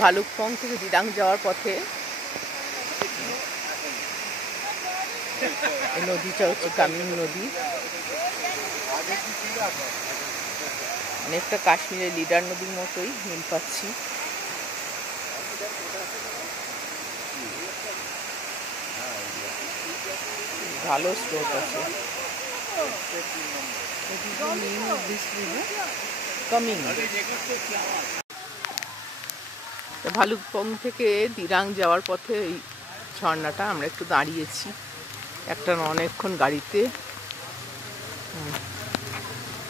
ভালুকপং থেকে দিরাং যাওয়ার পথে এই নদীটা হচ্ছে কামিং নদী। অনেকটা কাশ্মীরের লিডার নদীর মতোই মিল পাচ্ছি। ভালো স্রোত আছে। ভালুকপং থেকে দিরাং যাওয়ার পথে এই ঝর্ণাটা আমরা একটু দাঁড়িয়েছি একটা অনেকক্ষণ গাড়িতে।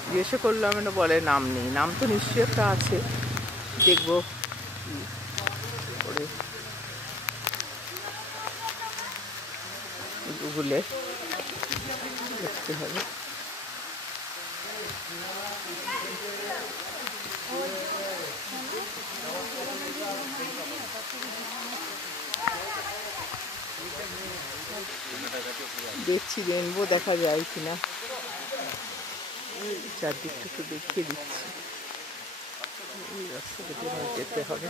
জিজ্ঞাসা করলাম, এটা বলে নাম নেই। নাম তো নিশ্চয়ই একটা আছে, দেখবো করে গুগলে দেখতে হবে। দেখছি রেনবো দেখা যায় কিনা, চারদিকটা একটু দেখিয়ে দিচ্ছি। এই রাস্তা থেকে যেতে হবে।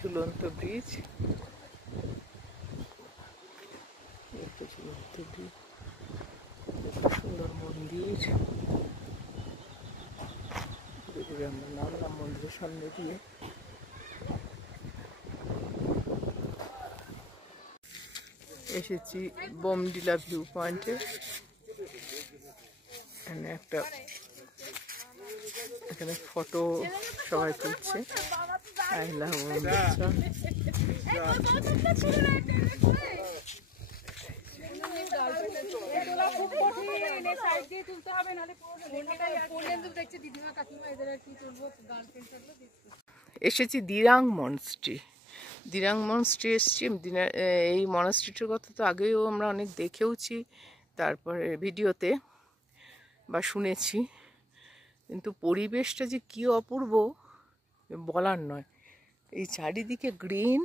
ঝুলন্ত ব্রিজ, সুন্দর মন্দির। আমরা নামলাম মন্দিরের সামনে দিয়ে। এসেছি বোমডিলা ভিউ পয়েন্টে। এখানে ফটো সবাই তুলছে। I love Bomdila. এসেছি দিরাং মনস্ট্রি। দিরাং মনস্ট্রি এসছি। এই মনস্ট্রিটার কথা তো আগেও আমরা অনেক দেখেওছি, তারপরে ভিডিওতে বা শুনেছি, কিন্তু পরিবেশটা যে কি অপূর্ব বলার নয়। এই চারিদিকে গ্রিন,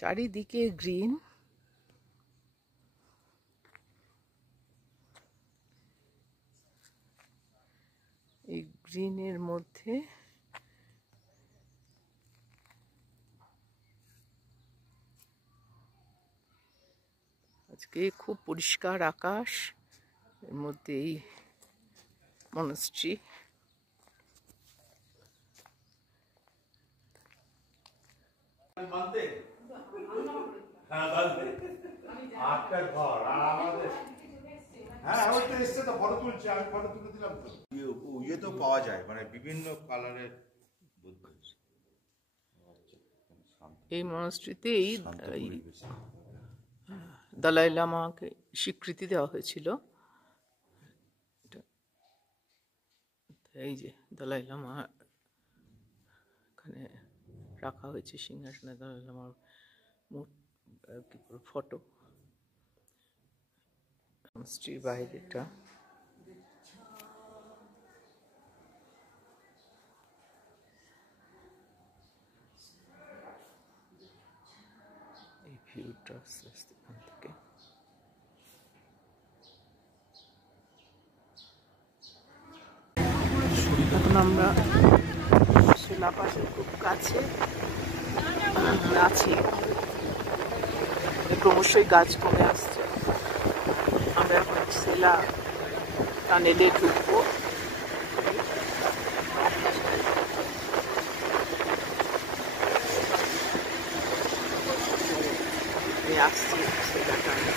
চারিদিকে গ্রিন। এই গ্রিনের মধ্যে আজকে খুব পরিষ্কার আকাশ, এর মধ্যে এই মনস্ট্রি। ইয়ে তো পাওয়া যায়, মানে বিভিন্ন কালারের। এই মনস্ট্রিতেই দলাই লামাকে স্বীকৃতি দেওয়া হয়েছিল। এই যে দলাই লামা এখানে রাখা হয়েছে সিংহাসনে, দলাই লামার ফটো। মনস্ট্রির বাইরেটা এই ভিউটা আস্তে আস্তে এখান থেকে। এখন আমরা শিলা পাশের খুব কাছে আছি। ক্রমশই গাছ কমে আসছে। আমরা এখন শিলা টানেলে ঢুকবো। আসছি শিলা টানে।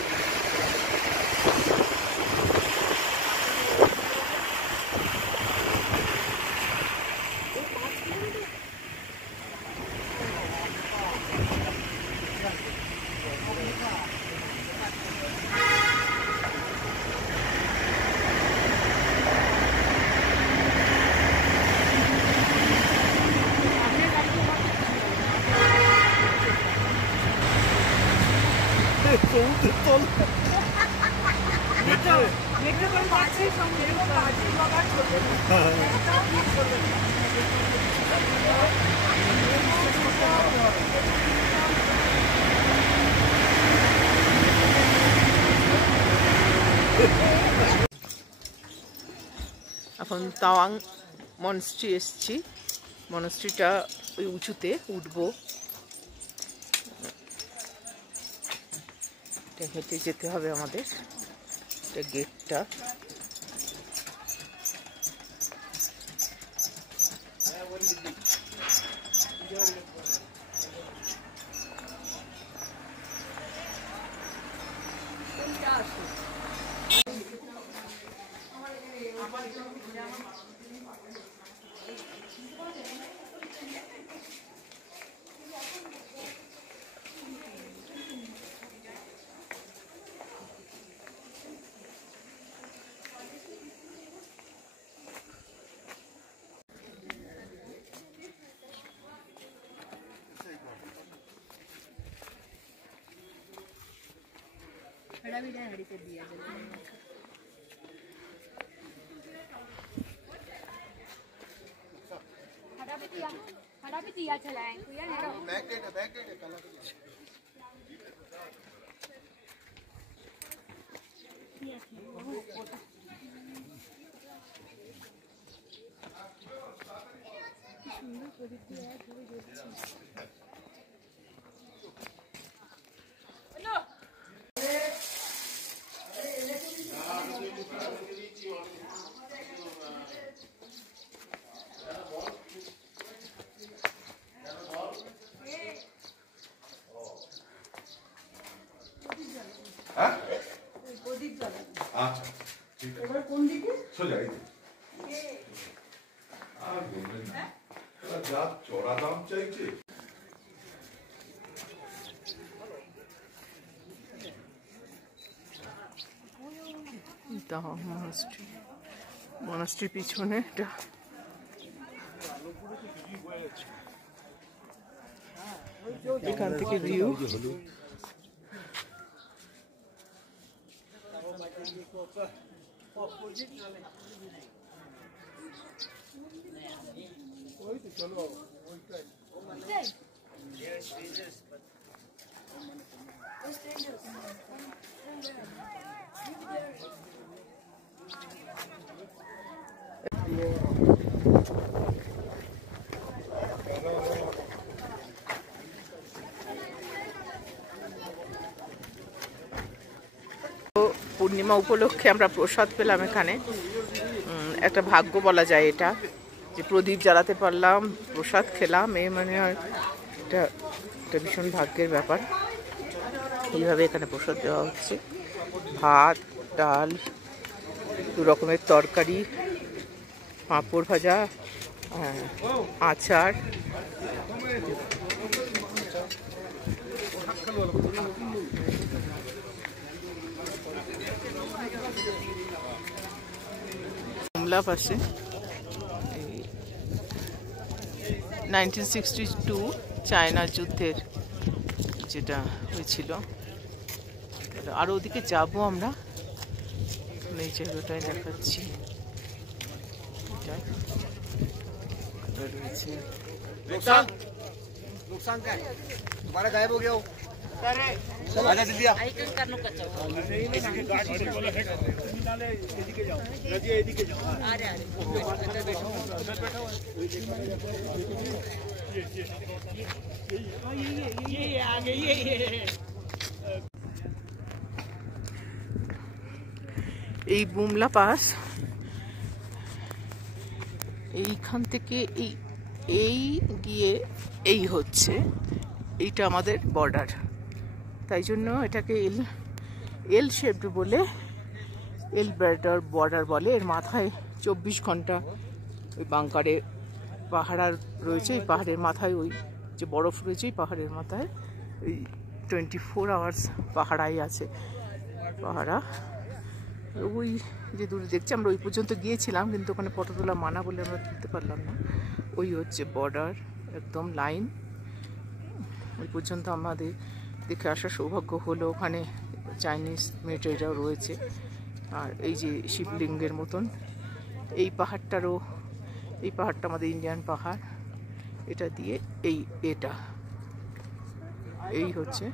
এখন তাওয়াং মনস্ট্রি এসছি। মনস্ট্রিটা ওই উঁচুতে উঠবো, হেঁটে যেতে হবে আমাদের। এটা গেটটা। खड़ा भी हड़ी कर दिया खड़ा भी दिया चलाएं बैक डेट है कल আচ্ছা ঠিক আছে। এবার কোন দিকে? সোজা এই দিকে। আর বলবেন না, যা চড়া দাম চাইছে। মনাস্ট্রির পিছনে এটা এখান থেকে ভিউ। পূর্ণিমা উপলক্ষে আমরা প্রসাদ পেলাম এখানে। একটা ভাগ্য বলা যায় এটা, যে প্রদীপ জ্বালাতে পারলাম, প্রসাদ খেলাম। এই মানে এটা একটা ভীষণ ভাগ্যের ব্যাপার। এইভাবে এখানে প্রসাদ দেওয়া হচ্ছে, ভাত, ডাল, 2 রকমের তরকারি, পাঁপড় ভাজা, আচার। কমলা পাশে 1962 চায়না যুদ্ধের যেটা হয়েছিল। আরো ওদিকে যাবো আমরা, এই জায়গাটায় দেখাচ্ছি। রয়েছে नुकसान क्या है तुम्हारा गायब हो गया हो आजा जल्दी आ এই বুমলা পাস, এইখান থেকে এই গিয়ে এই হচ্ছে, এইটা আমাদের বর্ডার। তাই জন্য এটাকে এল শেপড বলে, এল বর্ডার বলে। এর মাথায় 24 ঘন্টা ওই বাংকারে পাহাড় রয়েছে। এই পাহাড়ের মাথায় ওই যে বরফ রয়েছে, এই পাহাড়ের মাথায় ওই 24 আওয়ার্স পাহাড়াই আছে। পাহাড়া ওই যে দূরে দেখছি, আমরা ওই পর্যন্ত গিয়েছিলাম, কিন্তু ওখানে ফটো তোলা মানা বলে আমরা তুলতে পারলাম না। ওই হচ্ছে বর্ডার, একদম লাইন। ওই পর্যন্ত আমাদের দেখে আসার সৌভাগ্য হলো। ওখানে চাইনিজ মেটেরিয়াল রয়েছে। আর এই যে শিবলিঙ্গের মতন এই পাহাড়টা আমাদের ইন্ডিয়ান পাহাড়। এটা দিয়ে এই হচ্ছে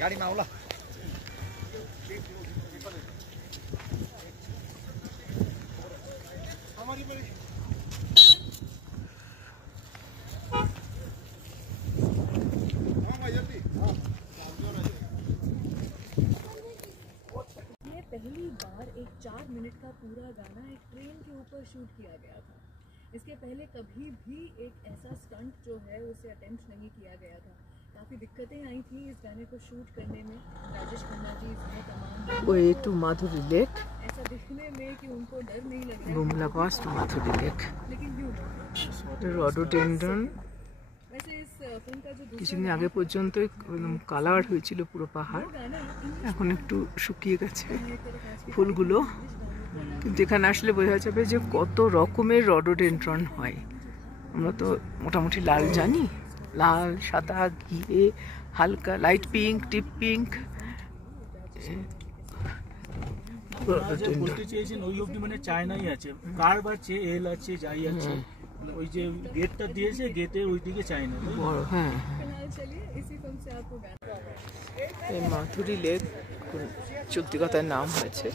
गाड़ी में आउला पहली बार एक 4 मिनट का पूरा गाना एक ट्रेन के ऊपर शूट किया गया था। इसके पहले कभी भी एक ऐसा स्टंट जो है उसे अटेम्प्ट नहीं किया गया था। काफ़ी दिक्कतें आई थी इस गाने को शूट करने में। राजेश खन्ना जी इसमें तमाम way to Madhuri Lake, ऐसा दिखने में कि उनको डर नहीं लग रहा Bumla Pass to Madhuri Lake, है, लेकिन यू नो রডোডেন্ড্রন। वैसे इस फिल्म का जो কিছুদিন আগে পর্যন্ত কালার হয়েছিল পুরো পাহাড়, गाना এখন একটু শুকিয়ে গেছে ফুলগুলো। কিন্তু এখানে আসলে বোঝা যাবে যে কত রকমের রডোডেন্ড্রন হয়। আমরা তো মোটামুটি লাল জানি, লাল, সাদা, ঘিয়ে, হালকা লাইট পিঙ্ক, ডিপ পিঙ্ক। বলতে চেয়েছেন ওই অবধি মানে চায়নাই আছে, কার্ভ আছে, এল আছে, যাই আছে, ওই যে গেটটা দিয়েছে গেটের ওইদিকে চায়না। বড়, হ্যাঁ। फिलहाल चलिए इसी फिल्म से आपको गाना এই মাধুরী লেক চলতি কথার নাম হয়েছে।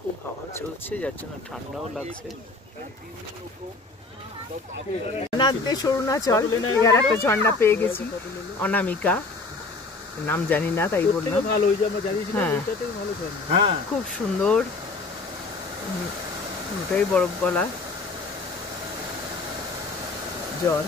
খুব হাওয়া চলছে, যার জন্য ঠান্ডাও লাগছে। নাদেশ অরুণাচল, এর একটা ঝর্ণা পেয়ে গেছি, অনামিকা, নাম জানি না তাই বললাম। ভালো, ওই যে আমরা জানিয়েছিলাম হ্যাঁ। ওইটাতেই ভালো ঝর্ণা। হ্যাঁ, খুব সুন্দর, ওটাই বরফ গলা জল।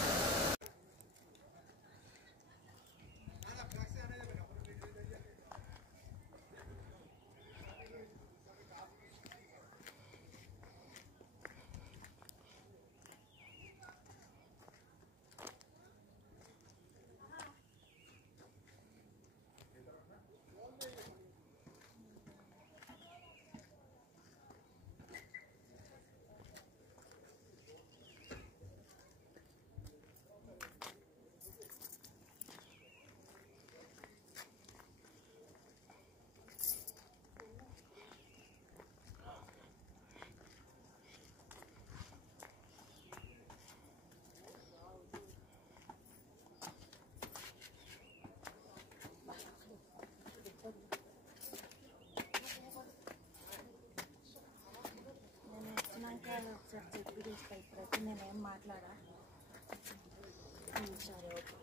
సబ్జెక్ట్ గురించి కలిపి నేనేం మాట్లాడా సరే ఓకే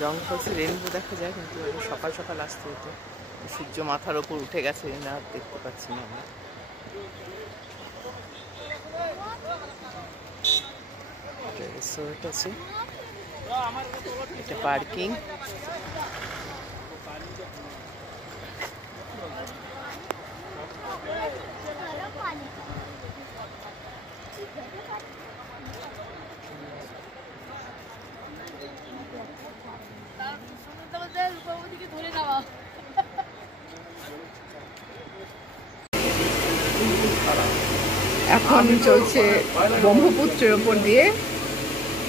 জং ফলসে রেনবো দেখা যায়, কিন্তু সকাল সকাল আসতে হতো, সূর্য মাথার ওপর উঠে গেছে না, দেখতে পাচ্ছি না আমরা। রিসোর্ট আছে, এটা পার্কিং। এখন চলছে ব্রহ্মপুত্রের ওপর দিয়ে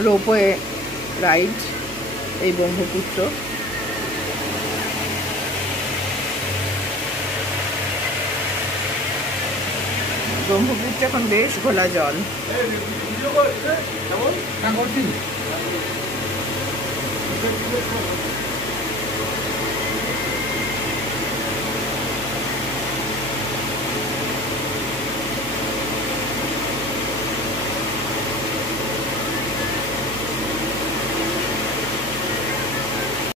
রোপওয়ে রাইড। এই ব্রহ্মপুত্র এখন বেশ ঘোলা জল।